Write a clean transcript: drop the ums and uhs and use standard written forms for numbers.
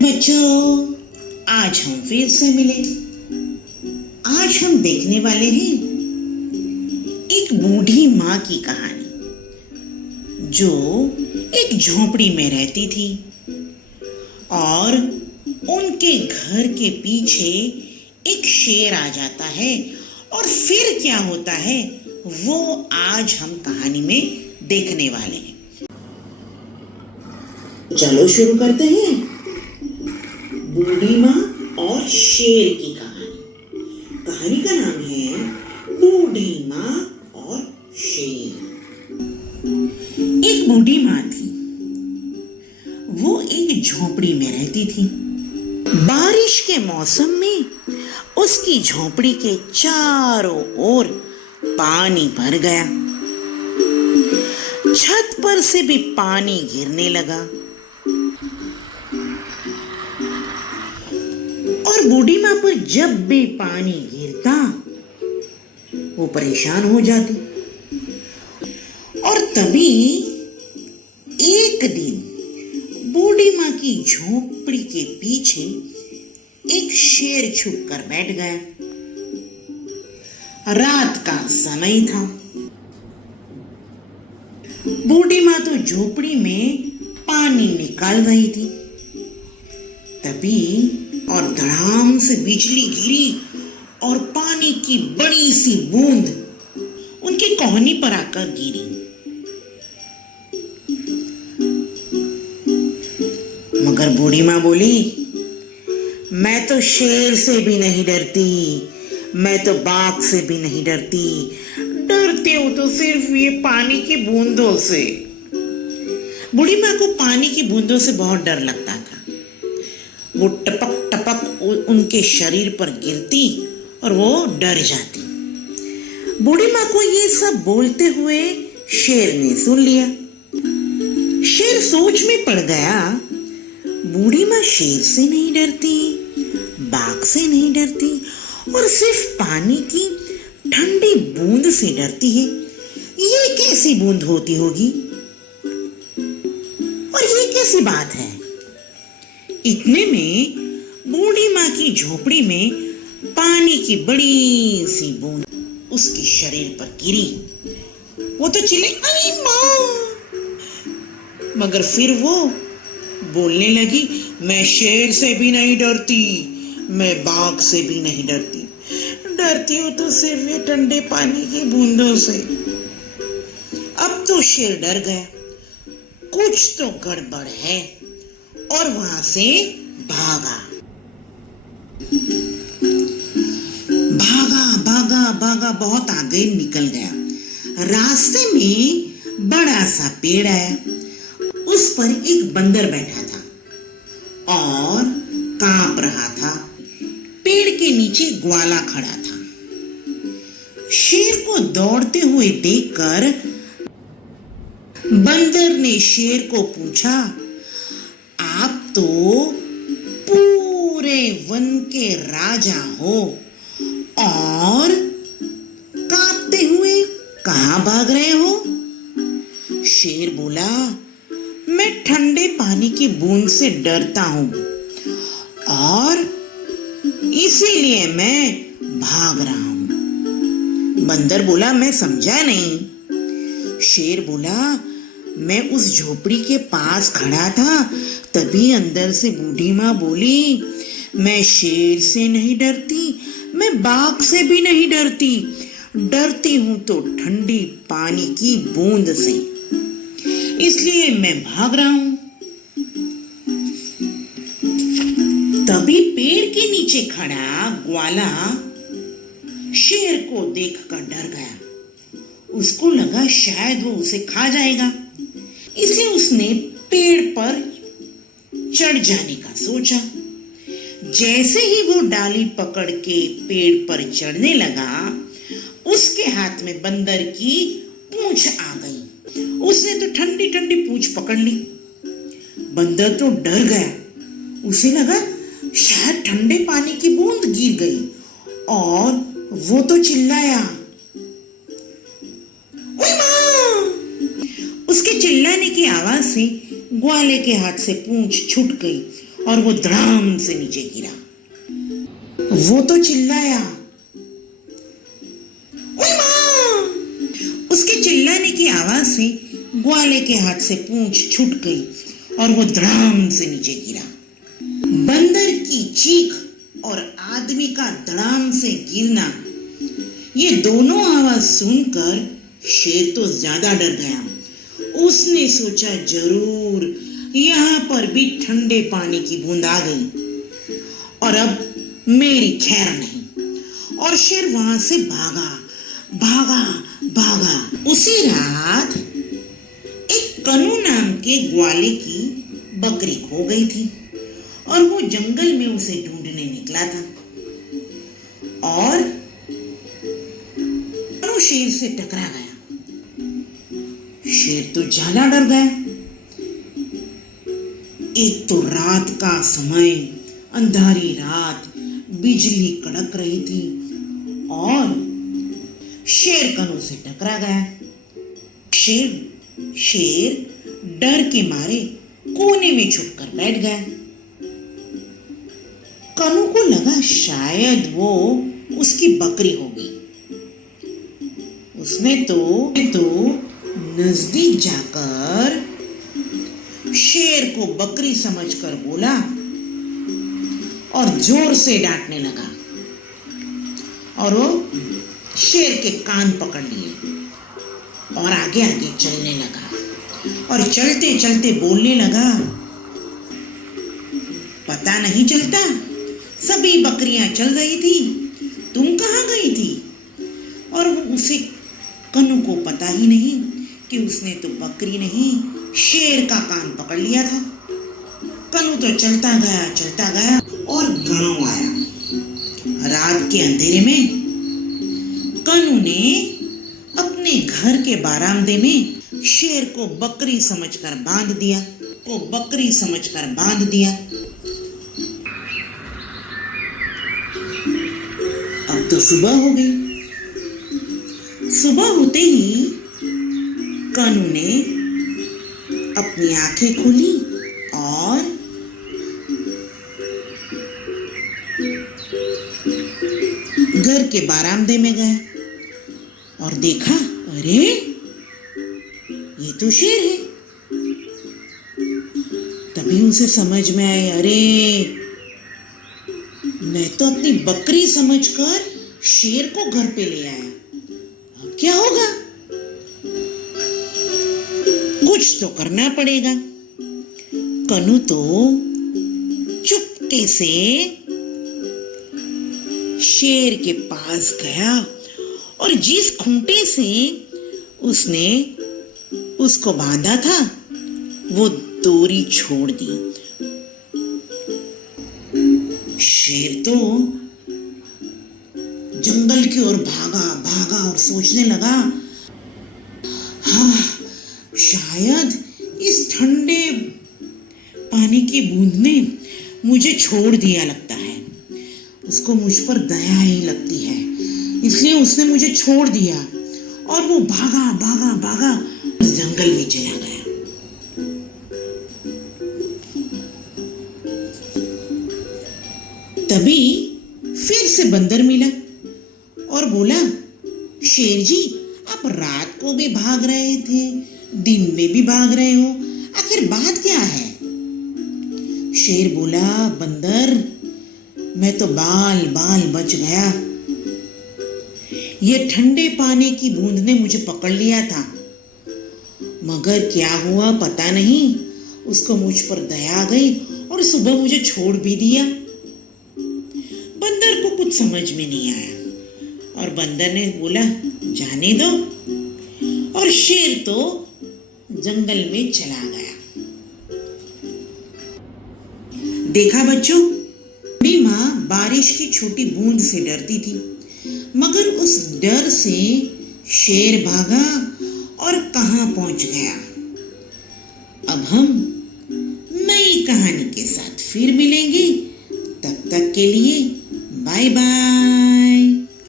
बच्चों, आज हम फिर से मिले। आज हम देखने वाले हैं एक बूढ़ी माँ की कहानी जो एक झोपड़ी में रहती थी और उनके घर के पीछे एक शेर आ जाता है और फिर क्या होता है वो आज हम कहानी में देखने वाले हैं। चलो शुरू करते हैं। बूढ़ी माँ और शेर की कहानी। कहानी का नाम है बूढ़ी माँ और शेर। एक बूढ़ी माँ थी। वो एक झोपड़ी में रहती थी। बारिश के मौसम में उसकी झोपड़ी के चारों ओर पानी भर गया। छत पर से भी पानी गिरने लगा और बूढ़ी माँ पर जब भी पानी गिरता वो परेशान हो जाती। और तभी एक दिन बूढ़ी माँ की झोपड़ी के पीछे एक शेर छुप कर बैठ गया। रात का समय था। बूढ़ी माँ तो झोपड़ी में पानी निकाल रही थी। तभी और धड़ाम से बिजली गिरी और पानी की बड़ी सी बूंद उनकी कोहनी पर आकर गिरी। मगर बूढ़ी माँ बोली, मैं तो शेर से भी नहीं डरती, मैं तो बाघ से भी नहीं डरती, डरती हूं तो सिर्फ ये पानी की बूंदों से। बूढ़ी माँ को पानी की बूंदों से बहुत डर लगता था। वो टपक टपक उनके शरीर पर गिरती और वो डर जाती। बूढ़ी माँ को ये सब बोलते हुए शेर ने सुन लिया। शेर सोच में पड़ गया, बूढ़ी माँ शेर से नहीं डरती, बाघ से नहीं डरती और सिर्फ पानी की ठंडी बूंद से डरती है। ये कैसी बूंद होती होगी और ये कैसी बात है? इतने में बूढ़ी माँ की झोपड़ी में पानी की बड़ी सी बूंद उसके शरीर पर गिरी। वो तो चिल्लाई, अरे माँ! मगर फिर वो बोलने लगी, मैं शेर से भी नहीं डरती, मैं बाघ से भी नहीं डरती, डरती हूँ तो सिर्फ ये ठंडे पानी की बूंदों से। अब तो शेर डर गया, कुछ तो गड़बड़ है और वहां से भागा। भागा भागा भागा बहुत आगे निकल गया। रास्ते में बड़ा सा पेड़ आया। उस पर एक बंदर बैठा था और कांप रहा था। पेड़ के नीचे ग्वाला खड़ा था। शेर को दौड़ते हुए देखकर बंदर ने शेर को पूछा, आप तो पूरे वन के राजा हो और कांपते हुए कहां भाग रहे हो? शेर बोला, मैं ठंडे पानी की बूंद से डरता हूं और इसीलिए मैं भाग रहा हूं। बंदर बोला, मैं समझा नहीं। शेर बोला, मैं उस झोपड़ी के पास खड़ा था, तभी अंदर से बूढ़ी माँ बोली, मैं शेर से नहीं डरती, मैं बाघ से भी नहीं डरती, डरती हूं तो ठंडी पानी की बूंद से, इसलिए मैं भाग रहा हूं। तभी पेड़ के नीचे खड़ा ग्वाला शेर को देखकर डर गया। उसको लगा शायद वो उसे खा जाएगा, इसलिए उसने पेड़ पर चढ़ जाने का सोचा। जैसे ही वो डाली पकड़ के पेड़ पर चढ़ने लगा, उसके हाथ में बंदर की पूंछ आ गई। उसने तो ठंडी ठंडी पूंछ पकड़ ली। बंदर तो डर गया। उसे लगा शायद ठंडे पानी की बूंद गिर गई और वो तो चिल्लाया, ओए माँ! उसके चिल्लाने की आवाज से ग्वाले के हाथ से पूंछ छूट गई और वो धड़ाम से नीचे गिरा। वो तो चिल्लाया, ओए माँ! उसके चिल्लाने की आवाज से ग्वाले के हाथ से पूंछ छूट गई और वो धड़ाम से नीचे गिरा। बंदर की चीख और आदमी का धड़ाम से गिरना, ये दोनों आवाज सुनकर शेर तो ज्यादा डर गया। उसने सोचा जरूर यहाँ पर भी ठंडे पानी की बूंद आ गई और अब मेरी खैर नहीं। और शेर वहां से भागा भागा भागा। उसी रात एक कनू नाम के ग्वाले की बकरी खो गई थी और वो जंगल में उसे ढूंढने निकला था। और कनू शेर से टकरा गया। शेर तो ज्यादा डर गया। एक तो रात का समय, अंधारी रात, बिजली कड़क रही थी और शेर कनू से टकरा गया। शेर डर के मारे कोने में छुपकर बैठ गया। कनू को लगा शायद वो उसकी बकरी होगी। उसने तो नजदीक जाकर शेर को बकरी समझकर बोला और जोर से डांटने लगा। और वो शेर के कान पकड़ लिए और आगे आगे चलने लगा और चलते चलते बोलने लगा, पता नहीं चलता, सभी बकरियां चल रही थी, तुम कहाँ गई थी? और उसे कनू को पता ही नहीं कि उसने तो बकरी नहीं, शेर का कान पकड़ लिया था। कनू तो चलता गया और गांव आया। रात के अंधेरे में कनू ने अपने घर के बारामदे में शेर को बकरी समझकर बांध दिया। अब तो सुबह हो गई। सुबह होते ही कनू ने अपनी आंखें खोली और घर के बारामदे में गया और देखा, अरे ये तो शेर है। तभी उसे समझ में आया, अरे मैं तो अपनी बकरी समझकर शेर को घर पे ले आया, अब क्या होगा? कुछ तो करना पड़ेगा। कनू तो चुपके से शेर के पास गया और जिस खूंटे से उसने उसको बांधा था वो डोरी छोड़ दी। शेर तो जंगल की ओर भागा और सोचने लगा, हाँ, शायद इस ठंडे पानी की बूंद ने मुझे छोड़ दिया लगता है। उसको मुझ पर दया ही लगती है, इसलिए उसने मुझे छोड़ दिया। और वो भागा जंगल में चला गया। तभी फिर से बंदर मिला और बोला, शेर जी, आप रात को भी भाग रहे थे, दिन में भी भाग रहे हो, आखिर बात क्या है? शेर बोला, बंदर, मैं तो बाल बच गया। ये ठंडे पानी की बूंद ने मुझे पकड़ लिया था, मगर क्या हुआ पता नहीं, उसको मुझ पर दया आ गई और सुबह मुझे छोड़ भी दिया। बंदर को कुछ समझ में नहीं आया और बंदर ने बोला, जाने दो। और शेर तो जंगल में चला गया। देखा बच्चों, बड़ी माँ बारिश की छोटी बूंद से डरती थी, मगर उस डर से शेर भागा और कहाँ पहुंच गया। अब हम नई कहानी के साथ फिर मिलेंगे, तब तक के लिए बाय बाय।